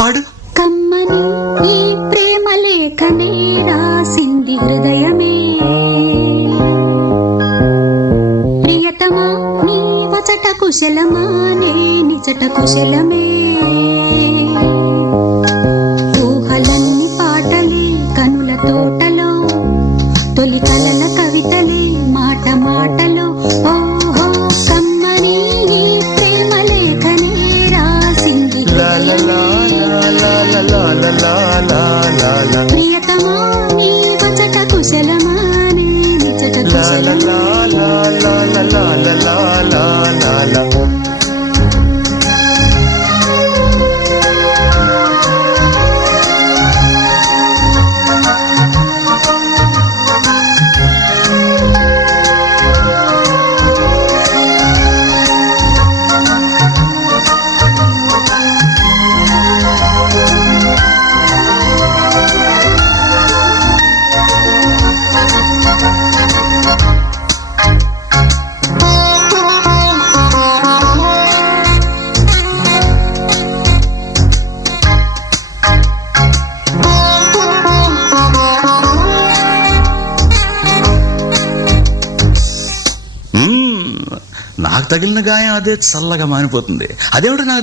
పాడు. కమ్మని ఈ ప్రేమ లేఖనే రాసింది హృదయమే, ప్రియతమా నీ వచట కుశలమా నే నిజట కుశలమే. ఊహలన్ని పాటలే కనుల తోటలో, తొలి కలల కవితలే మాట మాటలో. ఓహో కమ్మని నీ ప్రేమ లేఖనే రాసింది ప్రియతమా నీ వచట కుశలమా నే నిజట కుశలమా. నాకు తగిలిన గాయం అదే చల్లగా మానిపోతుంది. అదేమిటో నాకు